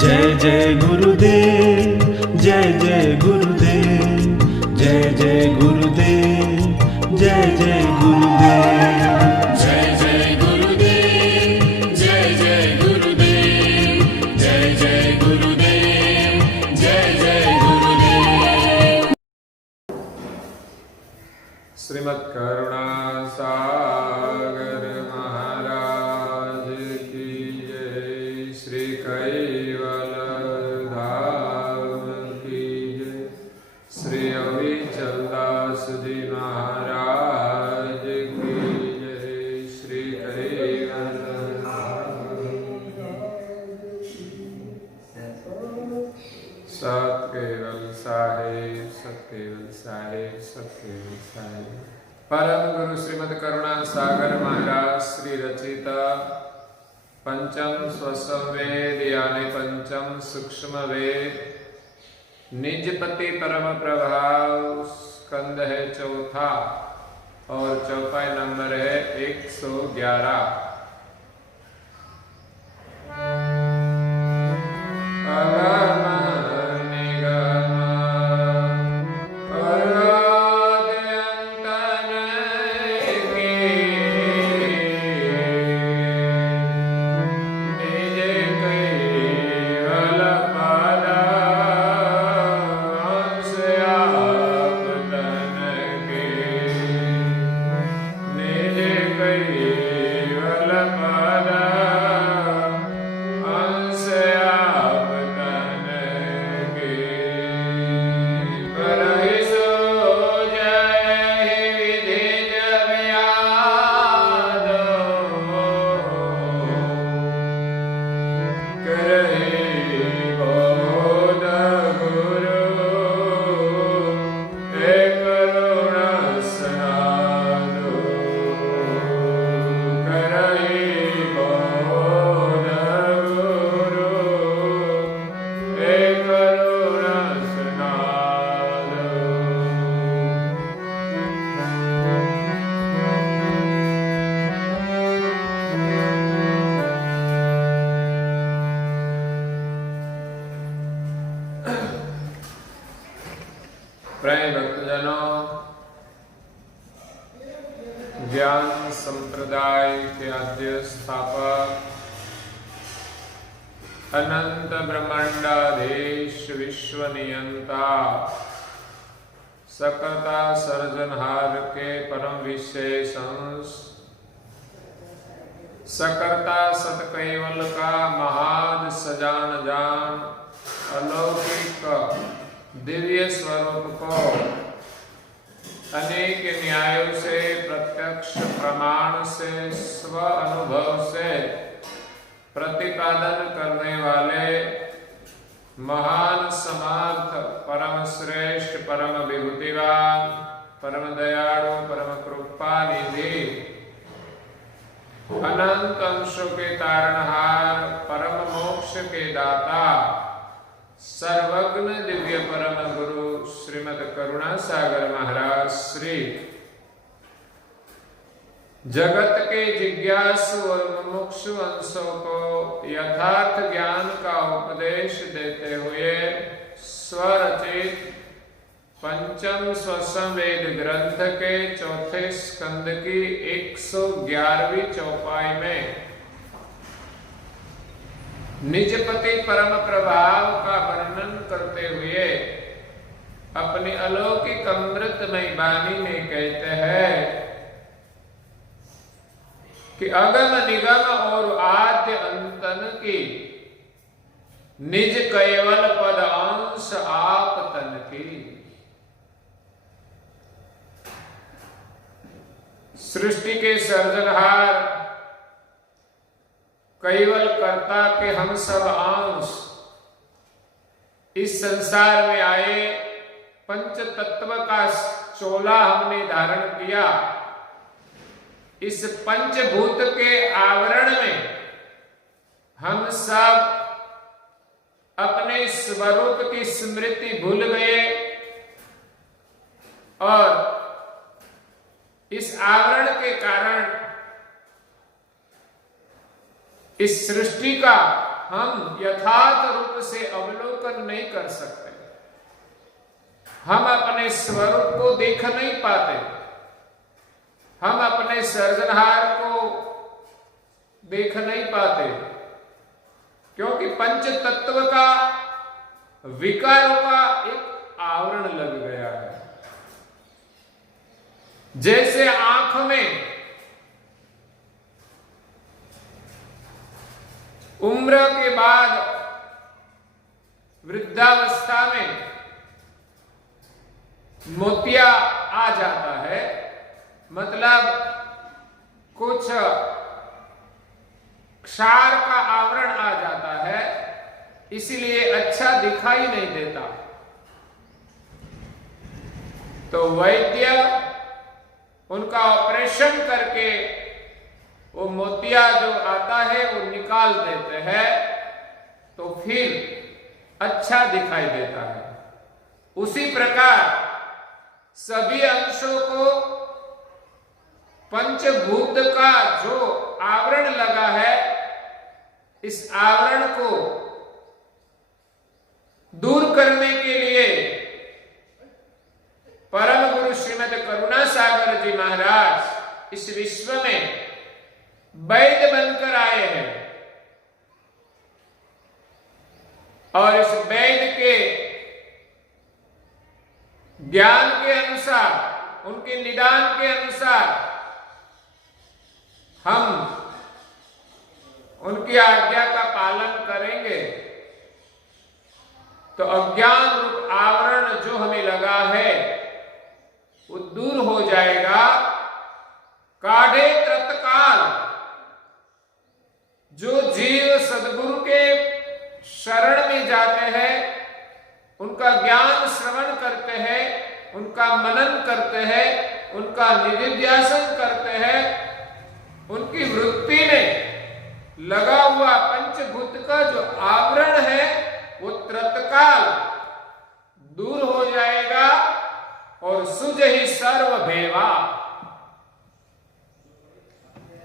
जय जय गुरुदेव, जय जय गुरुदेव, जय जय गुरुदेव, जय जय गुरुदेव, जय जय गुरुदेव, जय जय गुरुदेव, जय जय गुरुदेव, जय जय गुरुदेव। श्रीमद् करुणा सागर महाराज की जय। श्री कैवल धाम की जय। श्री अविचल दास जी महाराज की जय। श्री कैवल सत केवल साहेब, सत केवल साहेब, सत केवल साहेब। परम गुरु श्रीमद् करुणा सागर महाराज श्री रचिता पंचम स्वसंवेद यानी पंचम सूक्ष्म वेद निजपति परम प्रभाव स्कंद है चौथा और चौपाई नंबर है 111। प्रिय भक्तजनों, ज्ञान संप्रदाय के आद्य स्थापक अनंत ब्रह्मांडाधीश विश्व नियंता सकलता सर्जनहार के परम विशेष अंश सकर्ता सत कैवल का महान सजान जान अलौकिक दिव्य स्वरूप को अनेक न्यायों से प्रत्यक्ष प्रमाण से स्व अनुभव से प्रतिपादन करने वाले महान समर्थ परम श्रेष्ठ परम विभूतिवान परम दयालु परम कृपा निधि अनंत अंशों के तारणहार परम मोक्ष के दाता सर्वज्ञ दिव्य परम गुरु श्रीमद् करुणा सागर महाराज श्री जगत के जिज्ञासु और मुमुक्षु अंशों को यथार्थ ज्ञान का उपदेश देते हुए स्वरचित पंचम स्वसंवेद ग्रंथ के चौथे स्कंद की 111वीं चौपाई में निजपति परम प्रभाव का वर्णन करते हुए अपनी अलौकिक अमृतमय वाणी में कहते हैं कि अगम निगम और आद्य अंतन की निज कैवल पद अंश आप तन की। सृष्टि के सर्जनहार कैवल कर्ता के हम सब अंश इस संसार में आए, पंच तत्व का चोला हमने धारण किया। इस पंचभूत के आवरण में हम सब अपने स्वरूप की स्मृति भूल गए और इस आवरण के कारण इस सृष्टि का हम यथार्थ रूप से अवलोकन नहीं कर सकते। हम अपने स्वरूप को देख नहीं पाते। हम अपने सर्जनहार को देख नहीं पाते, क्योंकि पंच तत्व का विकारों का एक आवरण लग गया है। जैसे आंख में उम्र के बाद वृद्धावस्था में मोतिया आ जाता है, मतलब कुछ क्षार का आवरण आ जाता है, इसलिए अच्छा दिखाई नहीं देता। तो वैद्य उनका ऑपरेशन करके वो मोतिया जो आता है वो निकाल देते हैं, तो फिर अच्छा दिखाई देता है। उसी प्रकार सभी अंशों को पंचभूत का जो आवरण लगा है, इस आवरण को दूर करने के लिए परम गुरु श्रीमद करुणा सागर जी महाराज इस विश्व में वैद्य बनकर आए हैं। और इस वैद्य के ज्ञान के अनुसार, उनके निदान के अनुसार हम उनकी आज्ञा का पालन करेंगे तो अज्ञान रूप आवरण जो हमें लगा है वो दूर हो जाएगा। काढ़े तत्काल जो जीव सद्गुरु के शरण में जाते हैं, उनका ज्ञान श्रवण करते हैं, उनका मनन करते हैं, उनका निधिध्यासन करते हैं, उनकी वृत्ति में लगा हुआ पंचभूत का जो आवरण है वो तत्काल दूर हो जाएगा और सुझ ही सर्वभेवा।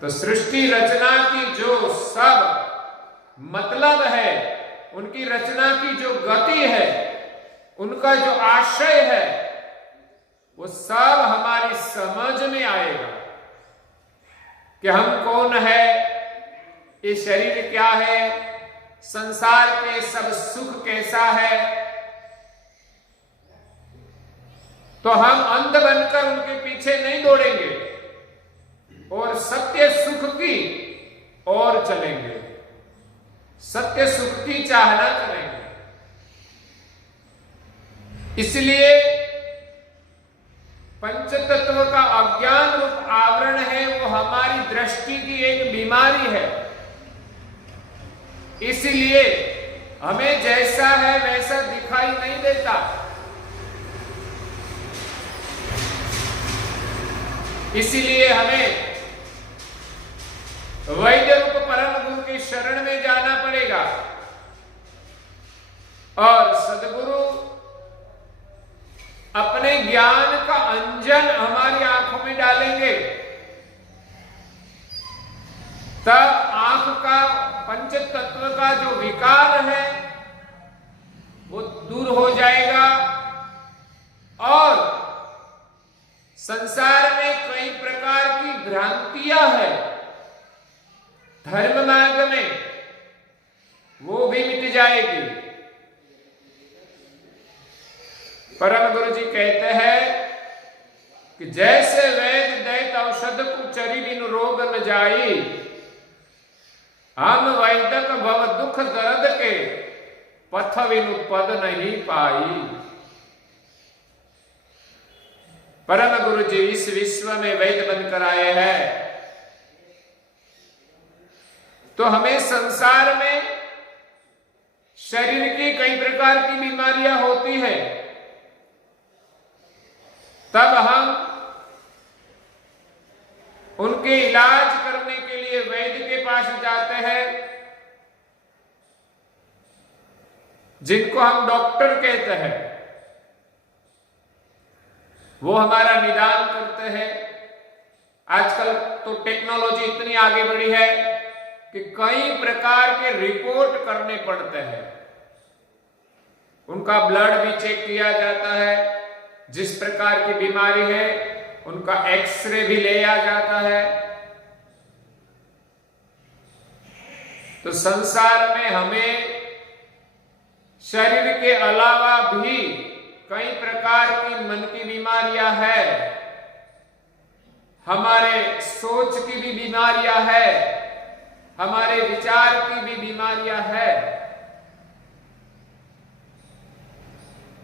तो सृष्टि रचना की जो सब मतलब है, उनकी रचना की जो गति है, उनका जो आशय है, वो सब हमारी समझ में आएगा कि हम कौन है, ये शरीर क्या है, संसार के सब सुख कैसा है। तो हम अंध बनकर उनके पीछे नहीं दौड़ेंगे और सत्य सुख की ओर चलेंगे, सत्य सुख की चाहना करेंगे। इसलिए पंचतत्व का अज्ञान रूप आवरण है, वो हमारी दृष्टि की एक बीमारी है। इसलिए हमें जैसा है वैसा दिखाई नहीं देता। इसलिए हमें वैद्य रूप परम गुरु के शरण में जाना पड़ेगा और सद्गुरु अपने ज्ञान का अंजन हमारी आंखों में डालेंगे, तब आंख का पंच तत्व का जो विकार है वो दूर हो जाएगा और संसार में कई प्रकार की भ्रांतियां हैं धर्म मार्ग में, वो भी मिट जाएगी। परम गुरु जी कहते हैं कि जैसे वैद्य दैत औषध कुचरी बिनु रोग न जाई, हम वैदक भव दुख दर्द के पथ बिनु पद नहीं पाई। परम गुरु जी इस विश्व में वैद्य बनकर आए हैं, तो हमें संसार में शरीर की कई प्रकार की बीमारियां होती है, तब हम उनके इलाज करने के लिए वैद्य के पास जाते हैं, जिनको हम डॉक्टर कहते हैं। वो हमारा निदान करते हैं। आजकल तो टेक्नोलॉजी इतनी आगे बढ़ी है कि कई प्रकार के रिपोर्ट करने पड़ते हैं। उनका ब्लड भी चेक किया जाता है, जिस प्रकार की बीमारी है उनका एक्सरे भी लिया जाता है। तो संसार में हमें शरीर के अलावा भी कई प्रकार की मन की बीमारियां हैं, हमारे सोच की भी बीमारियां हैं, हमारे विचार की भी बीमारियां हैं।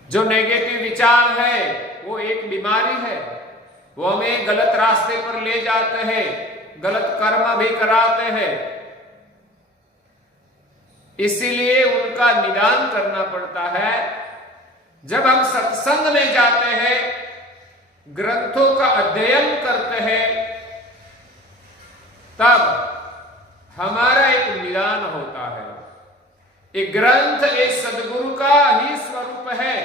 जो नेगेटिव विचार है वो एक बीमारी है, वो हमें गलत रास्ते पर ले जाते हैं, गलत कर्म भी कराते हैं। इसीलिए उनका निदान करना पड़ता है। जब हम सत्संग में जाते हैं, ग्रंथों का अध्ययन करते हैं, तब हमारा एक निदान होता है। एक ग्रंथ एक सद्गुरु का ही स्वरूप है।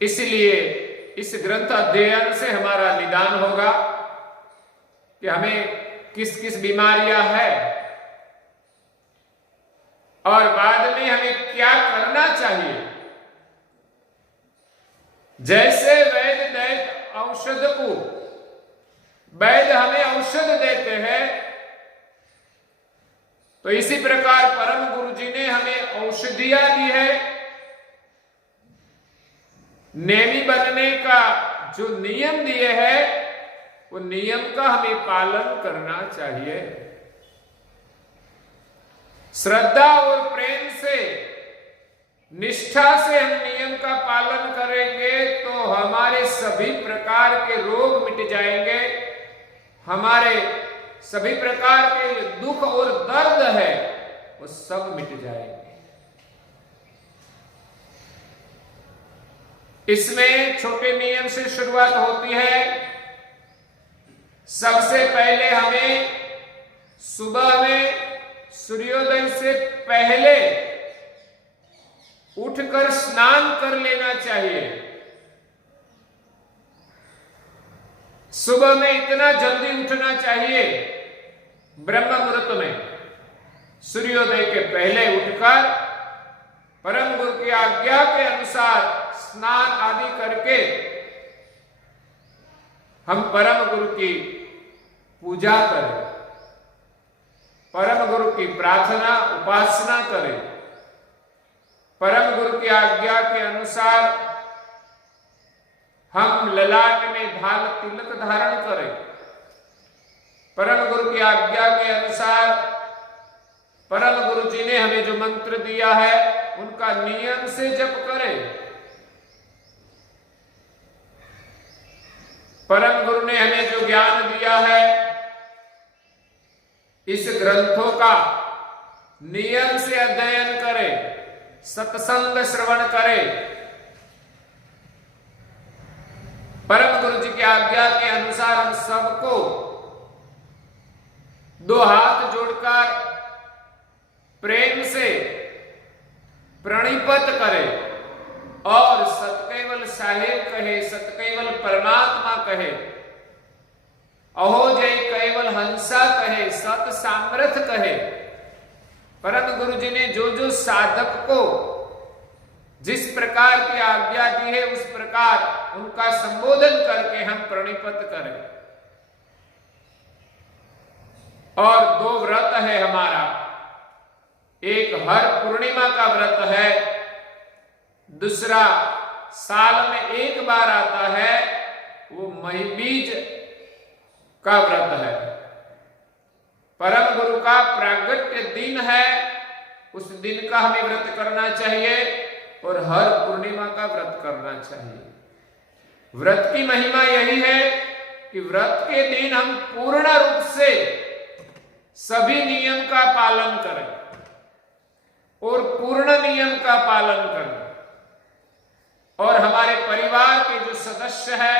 इसलिए इस ग्रंथ अध्ययन से हमारा निदान होगा कि हमें किस किस बीमारियां हैं और बाद में हमें क्या करना चाहिए। जैसे वैद्य दैत औषध को, वैद्य हमें औषध देते हैं, तो इसी प्रकार परम गुरु जी ने हमें औषधियां दी है। नेमी बनने का जो नियम दिए हैं, वो नियम का हमें पालन करना चाहिए। श्रद्धा और प्रेम से, निष्ठा से हम नियम का पालन करेंगे तो हमारे सभी प्रकार के रोग मिट जाएंगे, हमारे सभी प्रकार के दुख और दर्द है वो सब मिट जाएंगे। इसमें छोटे नियम से शुरुआत होती है। सबसे पहले हमें सुबह में सूर्योदय से पहले उठकर स्नान कर लेना चाहिए। सुबह में इतना जल्दी उठना चाहिए, ब्रह्म मुहूर्त में सूर्योदय के पहले उठकर परम गुरु की आज्ञा के अनुसार स्नान आदि करके हम परम गुरु की पूजा करें, परम गुरु की प्रार्थना उपासना करें, परम गुरु की आज्ञा के अनुसार हम ललाट में भाल तिलक धारण करें, परम गुरु की आज्ञा के अनुसार परम गुरु जी ने हमें जो मंत्र दिया है उनका नियम से जप करें। परम गुरु ने हमें जो ज्ञान दिया है, इस ग्रंथों का नियम से अध्ययन करें, सत्संग श्रवण करें, परम गुरु जी की आज्ञा के अनुसार हम सबको दो हाथ जोड़कर प्रेम से प्रणिपत करें और सतकेवल साहेब कहे, सतकेवल परमात्मा कहे, अहो जय केवल हंसा कहे, सत सामर्थ कहे। परम गुरु जी ने जो जो साधक को जिस प्रकार की आज्ञा दी है उस प्रकार उनका संबोधन करके हम प्रणिपत करें। और दो व्रत है हमारा, एक हर पूर्णिमा का व्रत है, दूसरा साल में एक बार आता है, वो मई बीज का व्रत है। परम गुरु का प्रागट्य दिन है, उस दिन का हमें व्रत करना चाहिए और हर पूर्णिमा का व्रत करना चाहिए। व्रत की महिमा यही है कि व्रत के दिन हम पूर्ण रूप से सभी नियम का पालन करें और पूर्ण नियम का पालन करें, और हमारे परिवार के जो सदस्य है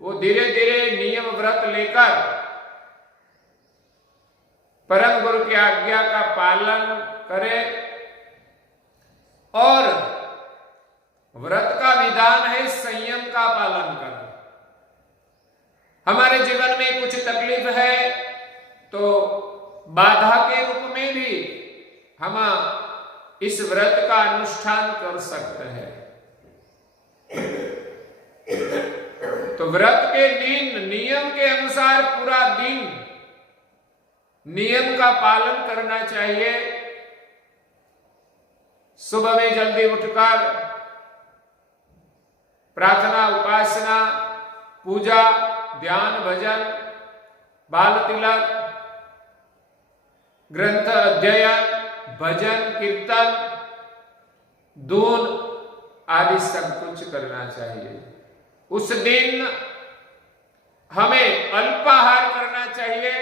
वो धीरे धीरे नियम व्रत लेकर परम गुरु की आज्ञा का पालन करें। और व्रत का विधान है संयम का पालन करना। हमारे जीवन में कुछ तकलीफ है तो बाधा के रूप में भी हम इस व्रत का अनुष्ठान कर सकते हैं। तो व्रत के दिन नियम के अनुसार पूरा दिन नियम का पालन करना चाहिए। सुबह में जल्दी उठकर प्रार्थना, उपासना, पूजा, ध्यान, भजन, बाल तिलक, ग्रंथ अध्ययन, भजन, कीर्तन, दून आदि सब कुछ करना चाहिए। उस दिन हमें अल्पाहार करना चाहिए,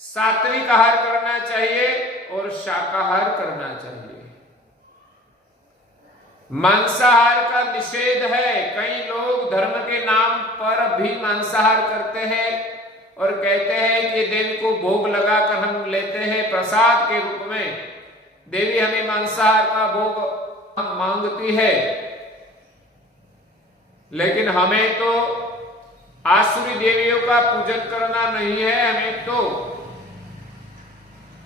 सात्विक आहार करना चाहिए और शाकाहार करना चाहिए। मांसाहार का निषेध है। कई लोग धर्म के नाम पर भी मांसाहार करते हैं और कहते हैं कि देवी को भोग लगाकर हम लेते हैं प्रसाद के रूप में, देवी हमें मांसाहार का भोग मांगती है। लेकिन हमें तो आसुरी देवियों का पूजन करना नहीं है, हमें तो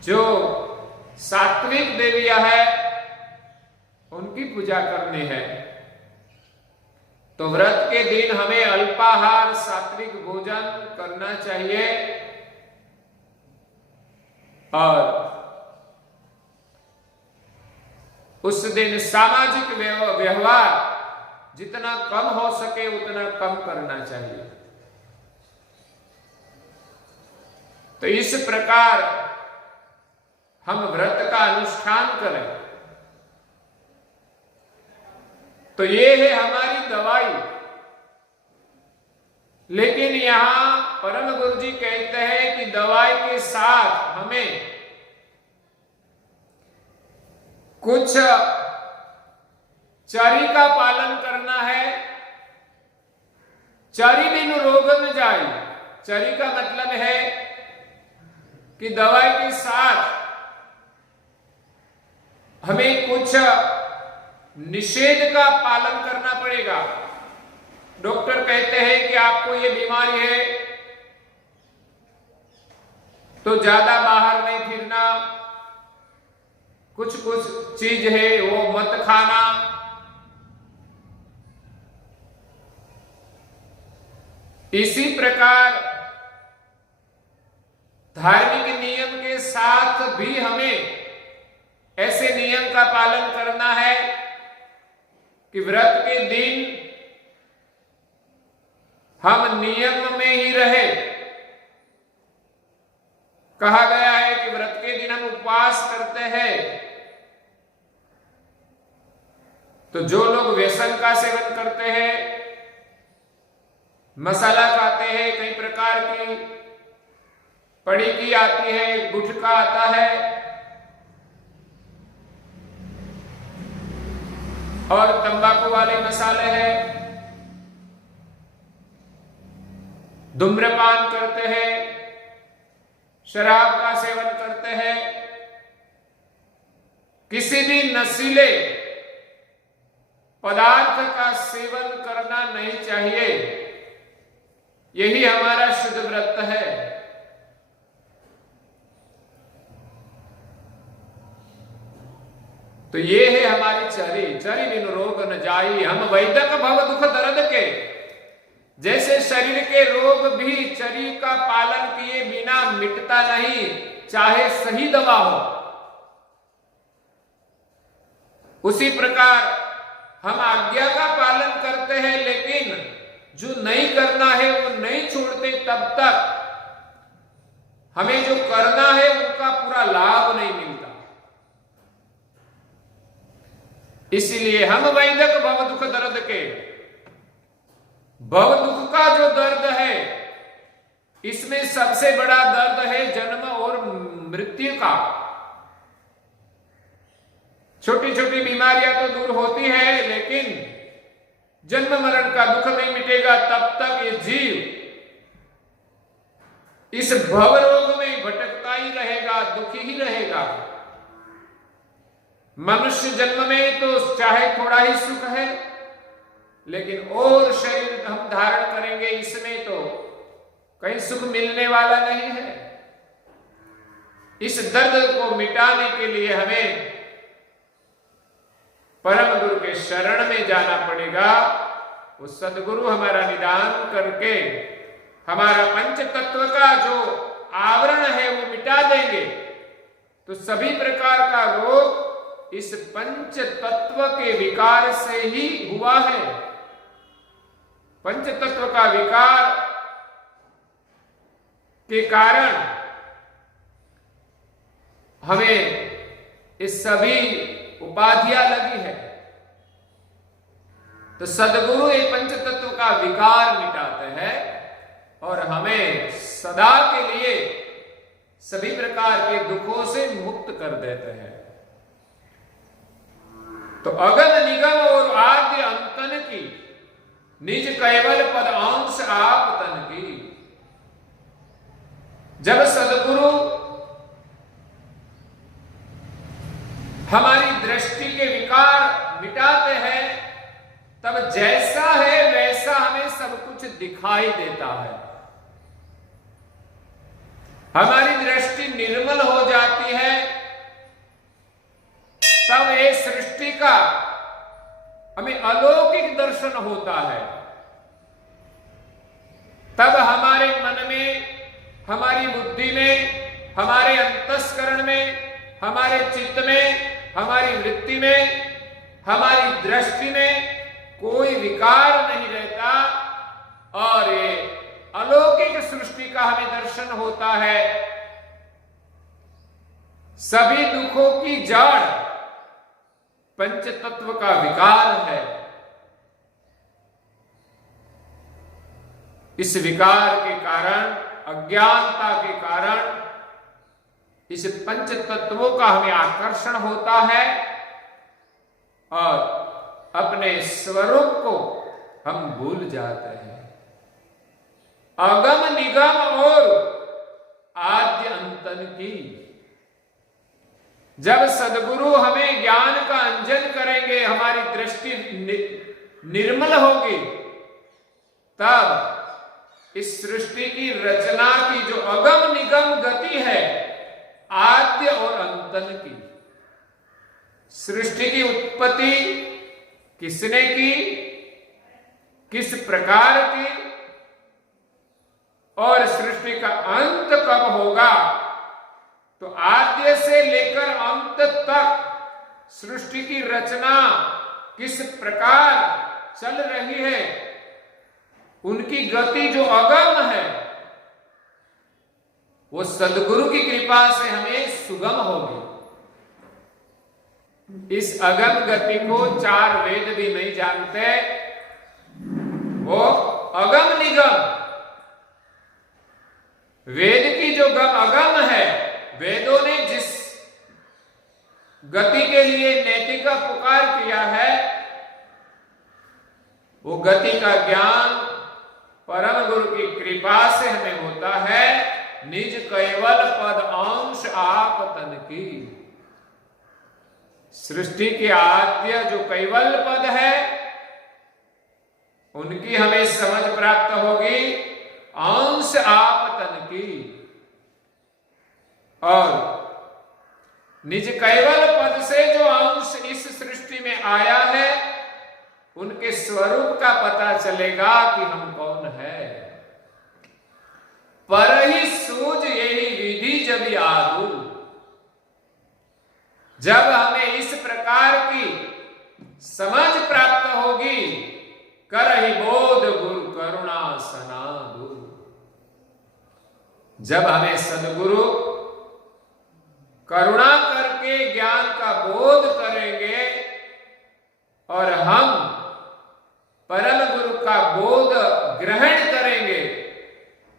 जो सात्विक देवियां है उनकी पूजा करनी है। तो व्रत के दिन हमें अल्पाहार, सात्विक भोजन करना चाहिए और उस दिन सामाजिक व्यवहार जितना कम हो सके उतना कम करना चाहिए। तो इस प्रकार हम व्रत का अनुष्ठान करें तो ये है हमारी दवाई। लेकिन यहां परम गुरु जी कहते हैं कि दवाई के साथ हमें कुछ चरी का पालन करना है। चरी बिनु रोग न जाए। चरी का मतलब है कि दवाई के साथ हमें कुछ निषेध का पालन करना पड़ेगा। डॉक्टर कहते हैं कि आपको ये बीमारी है तो ज्यादा बाहर नहीं फिरना, कुछ कुछ चीज है वो मत खाना। इसी प्रकार धार्मिक नियम के साथ भी हमें ऐसे नियम का पालन करना है कि व्रत के दिन हम नियम में ही रहे। कहा गया है कि व्रत के दिन हम उपवास करते हैं तो जो लोग व्यसन का सेवन करते हैं, मसाला खाते हैं, कई प्रकार की पड़ीकी आती है, गुटखा आता है और तंबाकू वाले मसाले हैं, धूम्रपान करते हैं, शराब का सेवन करते हैं, किसी भी नशीले पदार्थ का सेवन करना नहीं चाहिए। यही हमारा शुद्ध व्रत है। तो ये है हमारी चरी। चरी बिनु रोग न जाई। हम वैदक भव दुख दर्द के, जैसे शरीर के रोग भी चरी का पालन किए बिना मिटता नहीं, चाहे सही दवा हो। उसी प्रकार हम आज्ञा का पालन करते हैं लेकिन जो नहीं करना है वो नहीं छोड़ते, तब तक हमें जो करना है उनका पूरा लाभ नहीं मिलता। इसलिए हम वैदक भव दुख दर्द के, भव दुख का जो दर्द है इसमें सबसे बड़ा दर्द है जन्म और मृत्यु का। छोटी छोटी बीमारियां तो दूर होती है लेकिन जन्म मरण का दुख नहीं मिटेगा तब तक ये जीव इस भव रोग में भटकता ही रहेगा, दुखी ही रहेगा। मनुष्य जन्म में तो चाहे थोड़ा ही सुख है लेकिन और शरीर हम धारण करेंगे इसमें तो कहीं सुख मिलने वाला नहीं है। इस दर्द को मिटाने के लिए हमें परम गुरु के शरण में जाना पड़ेगा। वो सदगुरु हमारा निदान करके हमारा पंच तत्व का जो आवरण है वो मिटा देंगे, तो सभी प्रकार का रोग इस पंच तत्व के विकार से ही हुआ है। पंच तत्व का विकार के कारण हमें इस सभी उपाधियां लगी है। तो सदगुरु ये पंच तत्व का विकार मिटाते हैं और हमें सदा के लिए सभी प्रकार के दुखों से मुक्त कर देते हैं। तो अगम निगम और आद्य अंतन की निज कैवल पद अंश आप तन की। जब सदगुरु हमारी दृष्टि के विकार मिटाते हैं, तब जैसा है वैसा हमें सब कुछ दिखाई देता है। हमारी दृष्टि निर्मल हो जाती है, तब ये सृष्टि का हमें अलौकिक दर्शन होता है। तब हमारे मन में, हमारी बुद्धि में, हमारे अंतस्करण में, हमारे चित्त में, हमारी वृत्ति में, हमारी दृष्टि में कोई विकार नहीं रहता और ये अलौकिक सृष्टि का हमें दर्शन होता है। सभी दुखों की जड़ पंच तत्व का विकार है। इस विकार के कारण, अज्ञानता के कारण इस पंच तत्वों का हमें आकर्षण होता है और अपने स्वरूप को हम भूल जाते हैं। अगम निगम और आद्य अंतन की। जब सदगुरु हमें ज्ञान का अंजन करेंगे, हमारी दृष्टि निर्मल होगी, तब इस सृष्टि की रचना की जो अगम निगम गति है, आद्य और अंतन की, सृष्टि की उत्पत्ति किसने की, किस प्रकार की और सृष्टि का अंत कब होगा, तो आद्य से लेकर अंत तक सृष्टि की रचना किस प्रकार चल रही है, उनकी गति जो अगम है, वो सदगुरु की कृपा से हमें सुगम होगी। इस अगम गति को चार वेद भी नहीं जानते। वो अगम निगम, वेद की जो अगम है, वेदों ने जिस गति के लिए नैतिक का पुकार किया है, वो गति का ज्ञान परम गुरु की कृपा से हमें होता है। निज कैवल पद अंश आप तन की। सृष्टि के आद्य जो कैवल पद है, उनकी हमें समझ प्राप्त होगी। अंश आप तन की और निज कैवल पद से जो अंश इस सृष्टि में आया है, उनके स्वरूप का पता चलेगा कि हम कौन है। पर ही सूझ यही विधि जब आदू। जब हमें इस प्रकार की समझ प्राप्त होगी, करहि बोध गुरु करुणा सनादु। जब हमें सदगुरु करुणा करके ज्ञान का बोध करेंगे और हम परम गुरु का बोध ग्रहण करेंगे,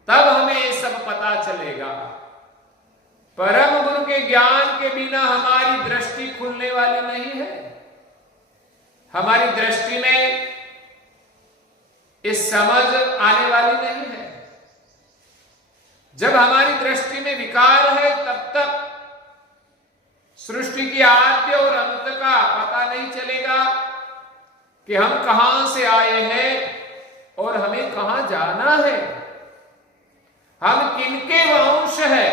तब हमें ये सब पता चलेगा। परम गुरु के ज्ञान के बिना हमारी दृष्टि खुलने वाली नहीं है। हमारी दृष्टि में इस समझ आने वाली नहीं है। जब हमारी दृष्टि में विकार है, तब तक सृष्टि की आद्य और अंत का पता नहीं चलेगा कि हम कहां से आए हैं और हमें कहां जाना है। हम किनके अंश है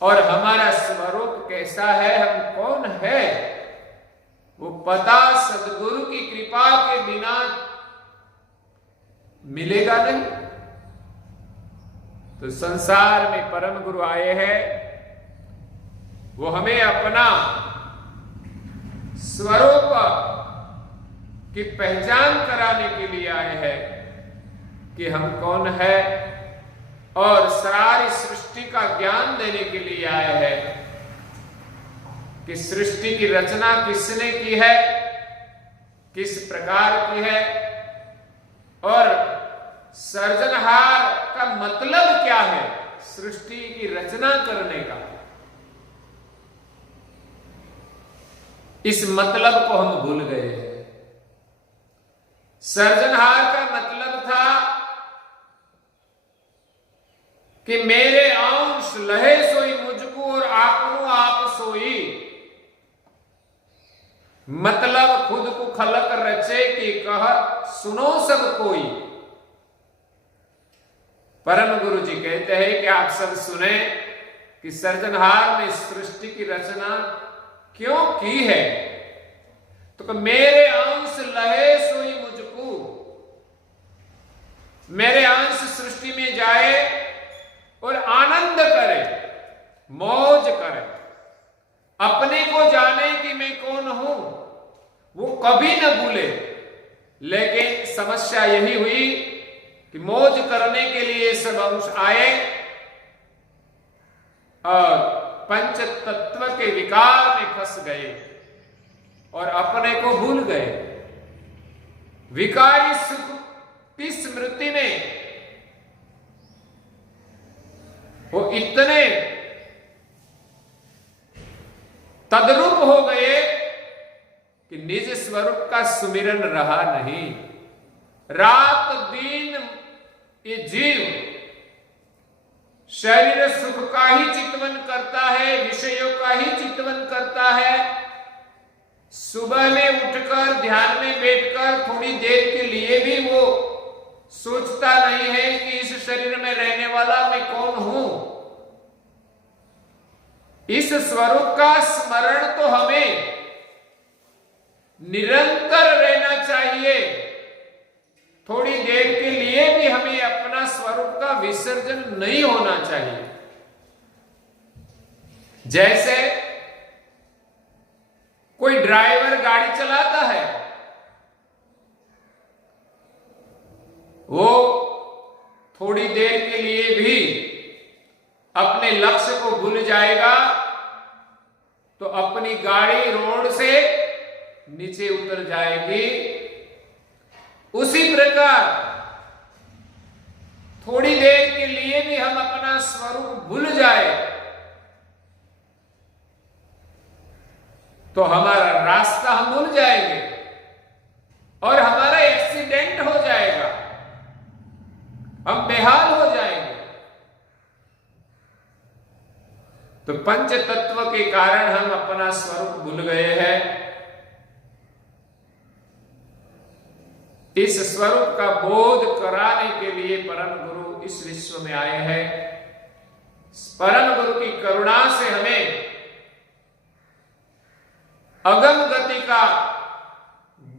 और हमारा स्वरूप कैसा है, हम कौन है, वो पता सदगुरु की कृपा के बिना मिलेगा नहीं। तो संसार में परम गुरु आए हैं, वो हमें अपना स्वरूप की पहचान कराने के लिए आए हैं कि हम कौन है, और सारी सृष्टि का ज्ञान देने के लिए आए हैं कि सृष्टि की रचना किसने की है, किस प्रकार की है, और सर्जनहार का मतलब क्या है सृष्टि की रचना करने का। इस मतलब को हम भूल गए हैं। सर्जनहार का मतलब था कि मेरे अंश लहे सोई मुझको और आपनो आप सोई, मतलब खुद को खलक रचे कि कह सुनो सब कोई। परम गुरु जी कहते हैं कि आप सब सुने कि सर्जनहार ने सृष्टि की रचना क्यों की है, तो मेरे अंश लहे सोई मुझको, मेरे अंश सृष्टि में जाए और आनंद करे, मौज करे, अपने को जाने कि मैं कौन हूं, वो कभी न भूले। लेकिन समस्या यही हुई कि मौज करने के लिए सब अंश आए और पंच तत्व के विकार में फंस गए और अपने को भूल गए। विकारी सुख की स्मृति में वो इतने तद्रूप हो गए कि निज स्वरूप का सुमिरन रहा नहीं। रात दिन ये जीव शरीर सुख का ही चिंतन करता है, विषयों का ही चिंतन करता है। सुबह में उठकर ध्यान में बैठकर थोड़ी देर के लिए भी वो सोचता नहीं है कि इस शरीर में रहने वाला मैं कौन हूं। इस स्वरूप का स्मरण तो हमें निरंतर रहना चाहिए। थोड़ी देर के लिए भी हमें अपना स्वरूप का विसर्जन नहीं होना चाहिए। जैसे कोई ड्राइवर गाड़ी चलाता है, वो थोड़ी देर के लिए भी अपने लक्ष्य को भूल जाएगा तो अपनी गाड़ी रोड से नीचे उतर जाएगी। उसी प्रकार थोड़ी देर के लिए भी हम अपना स्वरूप भूल जाए तो हमारा रास्ता हम भूल जाएंगे और हमारा एक्सीडेंट हो जाएगा, हम बेहाल हो जाएंगे। तो पंच तत्व के कारण हम अपना स्वरूप भूल गए हैं। इस स्वरूप का बोध कराने के लिए परम गुरु इस विश्व में आए हैं। परम गुरु की करुणा से हमें अगम गति का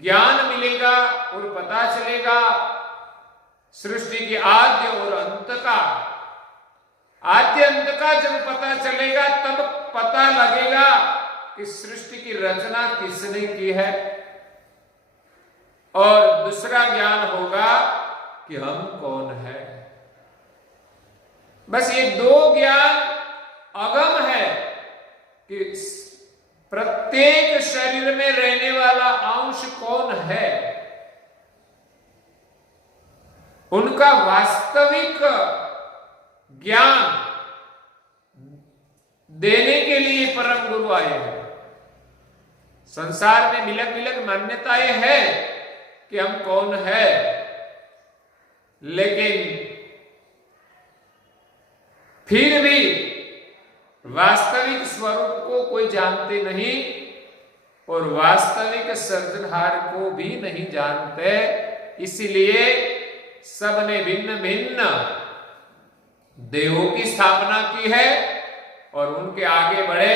ज्ञान मिलेगा और पता चलेगा सृष्टि के आद्य और अंत का। आद्य अंत का जब पता चलेगा तब पता लगेगा कि सृष्टि की रचना किसने की है, और दूसरा ज्ञान होगा कि हम कौन है। बस ये दो ज्ञान अगम है कि प्रत्येक शरीर में रहने वाला अंश कौन है, उनका वास्तविक ज्ञान देने के लिए परम गुरु आए हैं। संसार में मिलक मिलक मान्यताएं हैं कि हम कौन है, लेकिन फिर भी वास्तविक स्वरूप को कोई जानते नहीं और वास्तविक सर्जनहार को भी नहीं जानते। इसलिए सबने भिन्न भिन्न देवों की स्थापना की है और उनके आगे बढ़े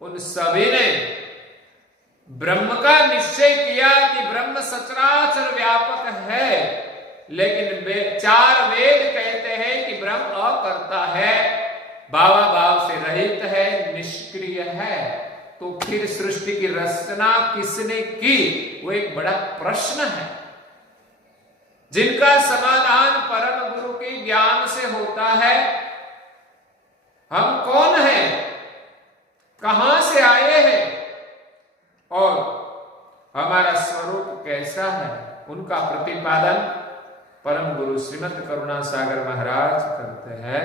उन सभी ने ब्रह्म का निश्चय किया कि ब्रह्म सचराचर व्यापक है, लेकिन चार वेद कहते हैं कि ब्रह्म अकर्ता है, भावाभाव से रहित है, निष्क्रिय है। तो फिर सृष्टि की रचना किसने की, वो एक बड़ा प्रश्न है, जिनका समाधान परम गुरु के ज्ञान से होता है। हम कौन हैं, कहां से आए हैं और हमारा स्वरूप कैसा है, उनका प्रतिपादन परम गुरु श्रीमद करुणा सागर महाराज करते हैं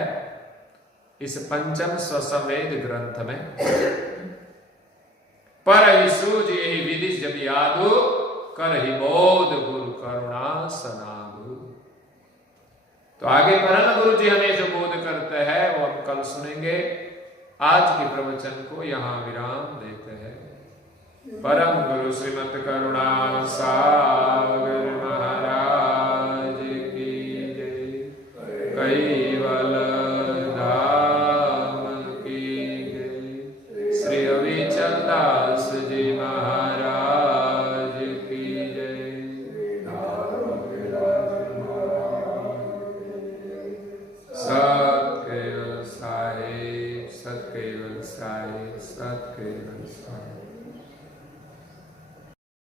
इस पंचम स्वसंवेद ग्रंथ में। पर ही सूझ यही विधि जब यादो, कर ही बोध गुरु करुणा सनागु। तो आगे परम गुरु जी हमें जो बोध करते हैं वो हम कल सुनेंगे। आज के प्रवचन को यहाँ विराम देते हैं। परम गुरु श्रीमद करुणा सागर महाराज की जय। कैवल धाम की जय। श्री अविचल दास जी महाराज की जय। सत केवल साहिब, सत केवल साहिब, सत केवल साहिब।